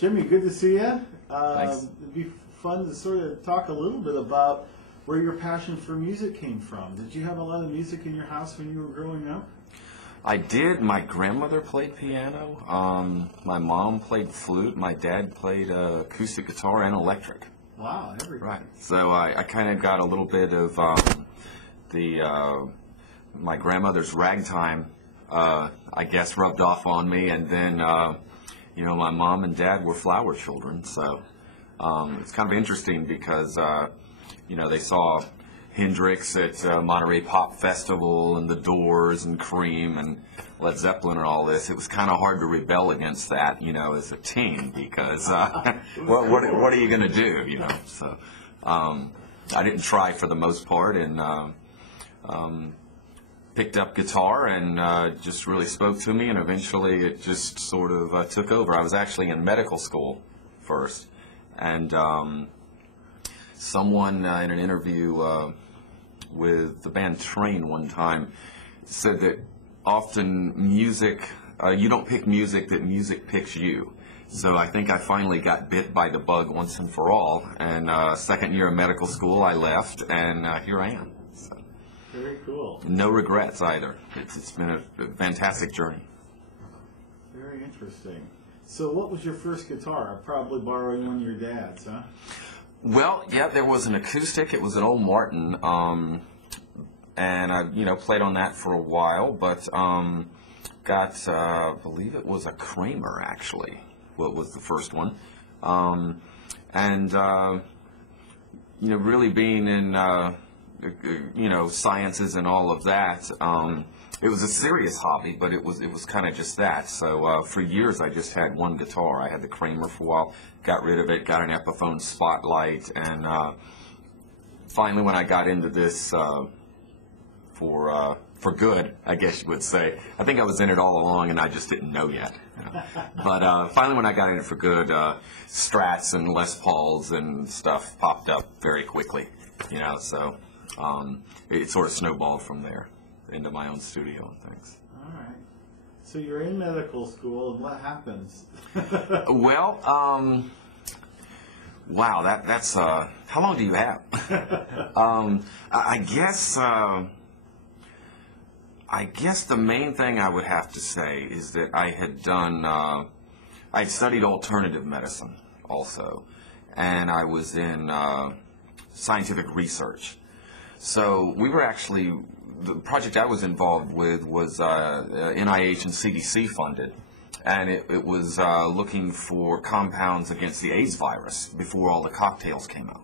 Jimmy, good to see you. Thanks. It'd be fun to sort of talk a little bit about where your passion for music came from. Did you have a lot of music in your house when you were growing up? I did. My grandmother played piano. My mom played flute. My dad played acoustic guitar and electric. Wow, everything. Right. So I kind of got a little bit of my grandmother's ragtime, I guess, rubbed off on me, and then my mom and dad were flower children. So it's kind of interesting because they saw Hendrix at Monterey Pop Festival and The Doors and Cream and Led Zeppelin and all this. It was kind of hard to rebel against that, as a teen, because what are you going to do, So I didn't try for the most part, and picked up guitar and just really spoke to me, and eventually it just sort of took over. I was actually in medical school first, and someone in an interview with the band Train one time said that often music, you don't pick music, that music picks you. So I think I finally got bit by the bug once and for all, and second year of medical school I left, and here I am. So, very cool. No regrets either. It's been a fantastic journey. Very interesting. So what was your first guitar? Probably borrowing one of your dad's, huh? Well, yeah, there was an acoustic. It was an old Martin, and I, played on that for a while. But got, I believe it was a Kramer actually. What was the first one? Really being in, sciences and all of that. It was a serious hobby, but it was kind of just that. So for years, I just had one guitar. I had the Kramer for a while, got rid of it, got an Epiphone Spotlight, and finally, when I got into this for good, I guess you would say, I think I was in it all along, and I just didn't know yet. But finally, when I got in it for good, Strats and Les Pauls and stuff popped up very quickly. So it sort of snowballed from there into my own studio and things. All right. So you're in medical school, and what happens? Well, wow, that's how long do you have? I guess the main thing I would have to say is that I had done, I'd studied alternative medicine also, and I was in scientific research. So we were actually, the project I was involved with was NIH and CDC funded, and it was looking for compounds against the AIDS virus before all the cocktails came out.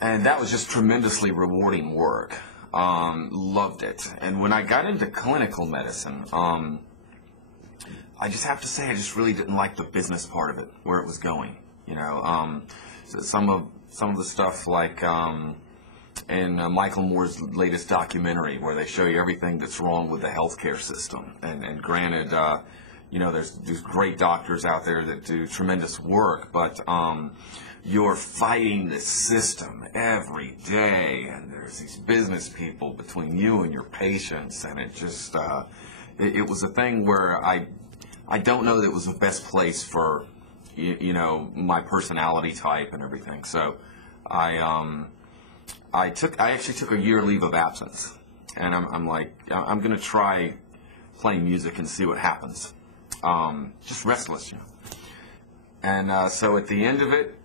And that was just tremendously rewarding work. Loved it. And when I got into clinical medicine, I just have to say I just really didn't like the business part of it, where it was going. So some of the stuff like in Michael Moore's latest documentary, where they show you everything that's wrong with the healthcare system. And granted, there's great doctors out there that do tremendous work, but you're fighting the system every day, and there's these business people between you and your patients, and it just it was a thing where I don't know that it was the best place for my personality type and everything. So I actually took a year leave of absence, and I'm like, I'm gonna try playing music and see what happens. Just restless, And so at the end of it,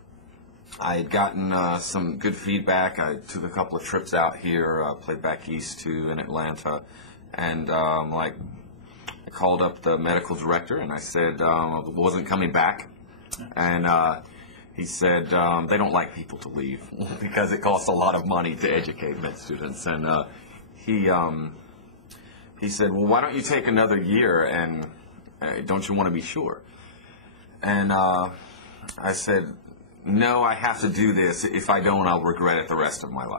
I had gotten some good feedback. I took a couple of trips out here, played back east too in Atlanta, and I called up the medical director and I said I wasn't coming back, and he said they don't like people to leave because it costs a lot of money to educate med students, and he said, well, why don't you take another year, and don't you want to be sure? And I said, no, I have to do this. If I don't, I'll regret it the rest of my life.